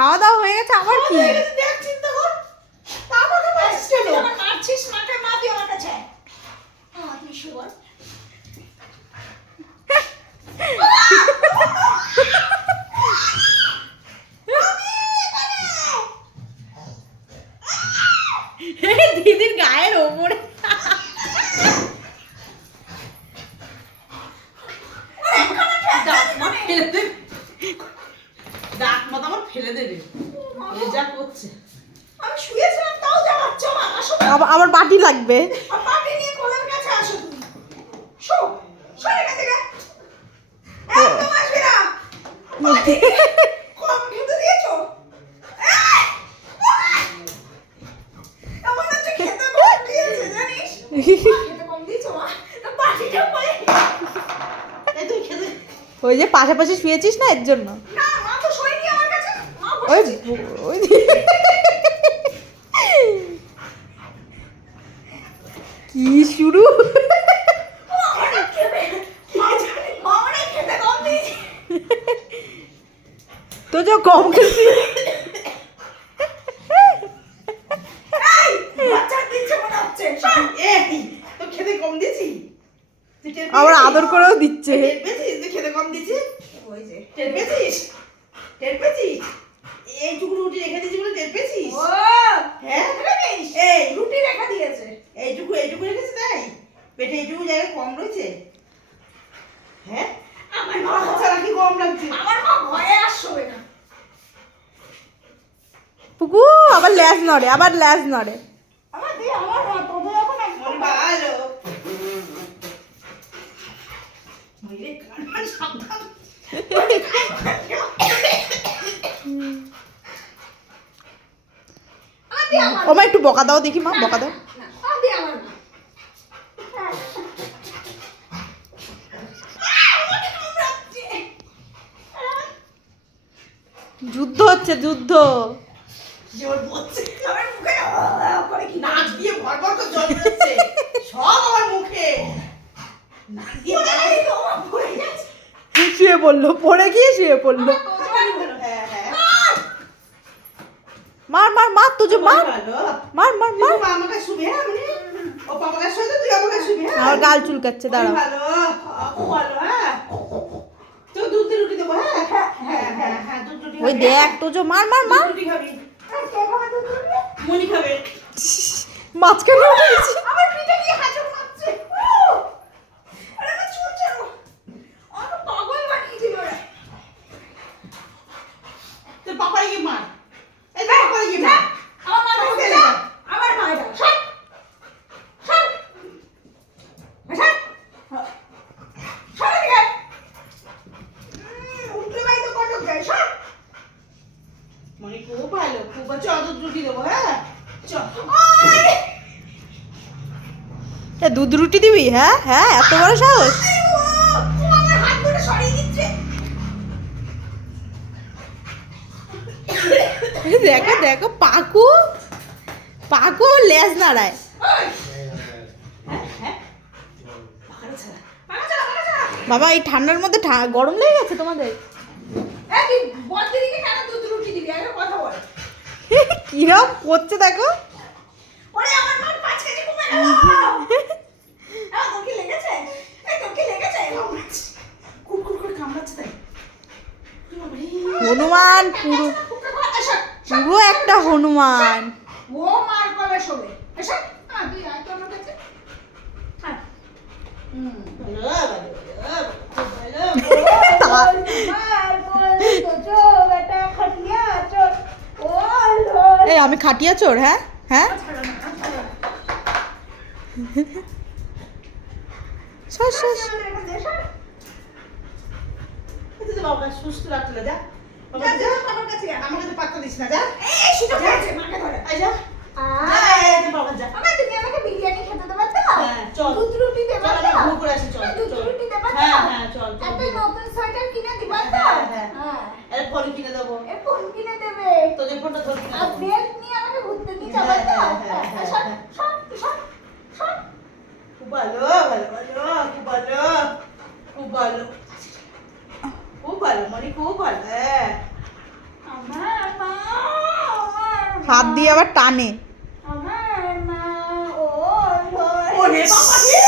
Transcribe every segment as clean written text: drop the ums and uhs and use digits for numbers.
খাওয়া দাওয়া হয়ে গেছে আবার কি দেখ চিন্তা কর আমাকে মারছিস কেন আমার মারছিস মাকে মারবি আমার কাছে তুই শুয়ার দিদির গায়ের ওপরে দাঁত মাথা আমার ফেলে দেবে এ যা করছে আমি শুয়েছিলাম তাও যাচ্ছ না আসো আবার বাটি লাগবে বাটি নিয়ে কোলের কাছে আসো তুমি শো সরে গেছে গা একদম আসবে না কম খেতে দিয়েছো আমার হচ্ছে খেতে কম দিয়েছে জানিস খেতে কম দিয়েছো মা বাটিটা পাই এই তুই খেতে ওই যে পাশাপাশি শুয়েছিস না এর জন্য না মা তো শোয়নি আমার কাছে মা ওই ওই কি শুরু তো যে কম খেয়েছি আবার আদর করেও দিচ্ছে খেতে কম দিয়েছি টের পেয়েছিস টের পেয়েছিস এইটুকু রুটি রেখে দিয়েছি বলে টের পেয়েছিস হ্যাঁ এই রুটি রেখে দিয়েছে এইটুকু রেখেছে তাই পেটে এইটুকু জায়গা কম রয়েছে হ্যাঁ আমার মা ছাড়া কি কম লাগছে আমার মা ভয়ে আসবে না পুকু আবার ল্যাজ নড়ে আমার দিয়ে আমার মা তোদের এখন একদম ভালো মইরে কান সাবধান ও মা একটু বকা দাও দেখি মা বকা দাও যুদ্ধ হচ্ছে যুদ্ধ জোর পড়ছে আমার মুখে করে কি নাক দিয়ে ভরভর করে জল পড়ছে সব আমার মুখে নাক দিয়ে তো আমার পড়ে যাচ্ছে শুয়ে পড়লো পড়ে গিয়ে শুয়ে পড়লো মার মার মার তুই মার মার মার মার মা আমাকে শুবে আমি ও পাপাকে শুবে তুই আমাকে শুবে আর গাল চুলকাচ্ছে দাঁড়াও ভালো ভালো হ্যাঁ তো দুধ রুটি দেবো হ্যাঁ দুধ রুটি ওই দেখ তো যে মার মার মার রুটি খাবি মনি খাবে মাঝখানে উঠে গেছি আমার পিঠে দিয়ে হাঁচড় মারছে আরে আমার চুল ছাড়ো আমার পাগল বানিয়ে দিল রে তোর পাপাই কি মার এই দেখ পাপাই কি মার আমার মা বলতে যা আমার মা এটা সব সব সব সব রে উঠলে ভাই তো কত যায় সব মনি খুব ভালো খুব চল দুধ রুটি দেবো হ্যাঁ চল দুধ রুটি দিবি হ্যাঁ হ্যাঁ এত বড় সাহস আমার হাত ধরে সরিয়ে দিচ্ছে দেখো দেখো পাকু পাকু লেজ নাড়ায় বাবা এই ঠান্ডার মধ্যে গরম লেগে গেছে তোমাদের কিরম করছে দেখো হনুমান পুরো পুরো একটা হনুমান ও মার কবে শোবে এসে তুই আয় তো আমার কাছে এই আমি খাটিয়া চোর হ্যাঁ হ্যাঁ সুস্থ রাখলে যা আমাকে তো পাত্তা দিস না যা এই সুযোগ আছে মাকে ধরে আয় যা বাবা যা তুমি আমাকে বিরিয়ানি খেতে দেবে তো হ্যাঁ চল দুধ রুটি দেবে তো চল আমি করে আসি চল দুধ রুটি দেবে তো হ্যাঁ চল একটা নতুন সোয়েটার কিনে দিবা তো হ্যাঁ এর ফোন কিনে দেবো এর ফোন কিনে দেবে তোদের ফোনটা ধরে কিনে দেবো বেল নিয়ে আমাকে ঘুরতে নিয়ে যাবে তো সব সব সব সব খুব ভালো ভালো ভালো খুব ভালো খুব ভালো খুব ভালো মনি খুব ভালো হ্যাঁ আমার মা হাত দিয়ে আবার টানে। আমার মা ওরে বাবা রে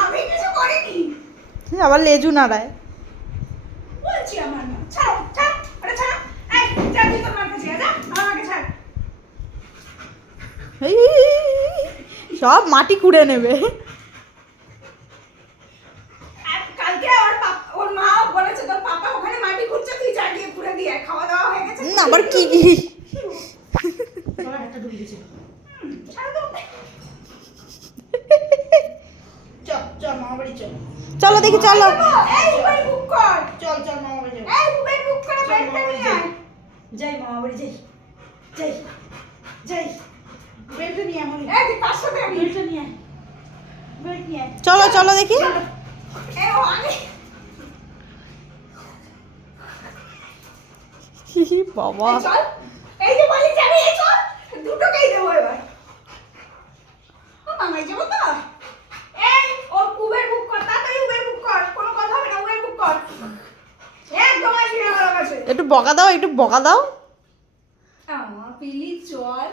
আমি কিছু করিনি। আবার লেজু নাড়ায়। বলছি আমার মা ছাড়ো ছাড় আরে ছাড় এই যা তুই তোর মার কাছে যা আমাকে ছাড়। এই, সব মাটি কুড়ে নেবে। আর কালকে ওর মা বলেছে তোর পাপা ওখানে মাটি খুঁড়ছে তুই যা গিয়ে খুঁড়ে দিয়ে আয়। খাওয়া দাওয়া হয়ে গেছে? আবার কি কি গলায় হাতটা ঢুকে গেছে। ছাড়ো তো। চল মামা বাড়ি চল। চলো দেখি চলো। এই উবের বুক কর। চল মামা বাড়ি যাই। এই উবের বুক করে বেডটা নিয়ে আয়। যাই মামা বাড়ি যাই। যাই যাই বেলটা নিয়ে আমার এই তুই 500 টাকা নিয়ে বেলটা নিয়ে আয়। বেল্ট নিয়ে আয়। চলো চলো দেখি। এই ও আগে বাবা এই চল। এই যে বলি যাবি এই চল। দুটোকেই দেবো এবার। ও মামাই যাবো তো? এই ও উবের বুক কর তাড়াতাড়ি উবের বুক কর। কোনো কথা হবে না উবের বুক কর। একদম আসবি না আমার কাছে। একটু বকা দাও, একটু বকা দাও। আমার পিলি চল।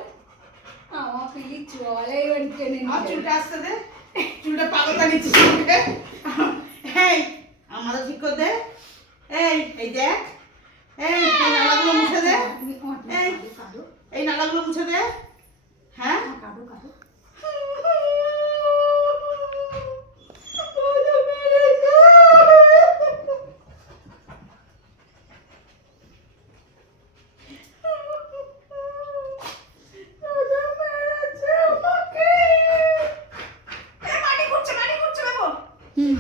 আমার পিলি চল এইবার টেনে আর নিয়ে চুলটা আসতে দে। চুলটা পাগল বানিয়েছিস আমাকে। এই আমাদের ঠিক করে দে। এই দেখ। এই নালাগুলো মুছে দে। এই এই নালাগুলো মুছে দে। হ্যাঁ কাঁদো কাঁদো। হুম।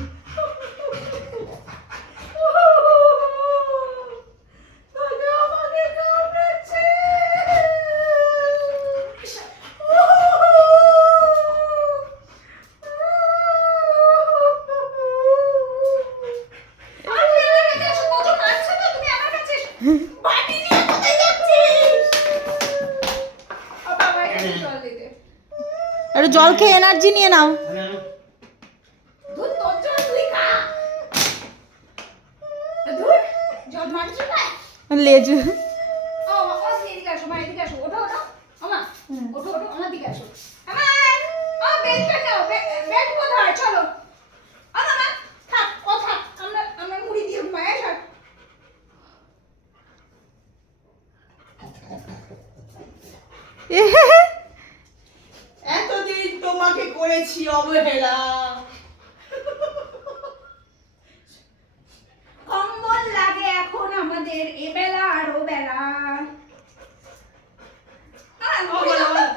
একটু জল খেয়ে এনার্জি নিয়ে নাও। লেজু এতদিন তোমাকে করেছি অবহেলা। কম্বল লাগে এখন আমাদের এবেলা আর ও বেলা।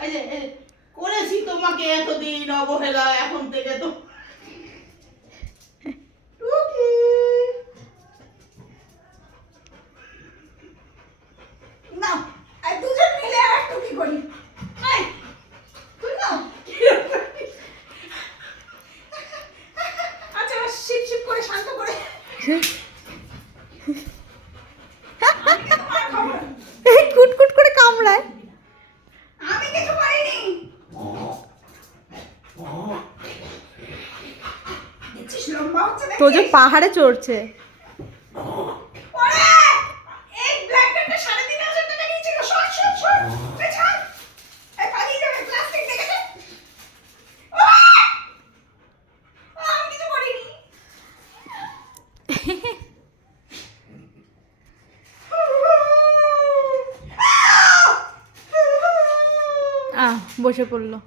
এই যে, করেছি তোমাকে এতদিন অবহেলা, এখন থেকে তো টুকি। না দুজন মিলে আর টুকি করি। এই, তুই নাও। আচ্ছা এবার শিপ শিপ করে শান্ত করে তোমার খবর। কুটকুট করে কামড়ায়। আমি কিছু করিনি। দেখছিস লম্বা হচ্ছে তো যে দেখছিস? পাহাড়ে চড়ছে। ওরে, এই ব্ল্যাঙ্কেটটা 3,500 টাকা নিয়েছিল। সর। এই ছাড়। এই পালিয়ে যাবে, প্লাস্টিক দেখেছে। আমি কিছু করিনি। বসে পড়লো।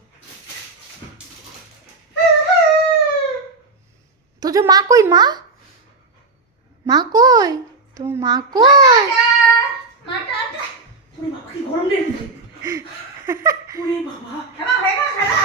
তো যে মা কই? মা কই? তো মা কই? মাটা ওরে বাবা কি গরম রে। ওরে বাবা হয়ে গেল খেলা।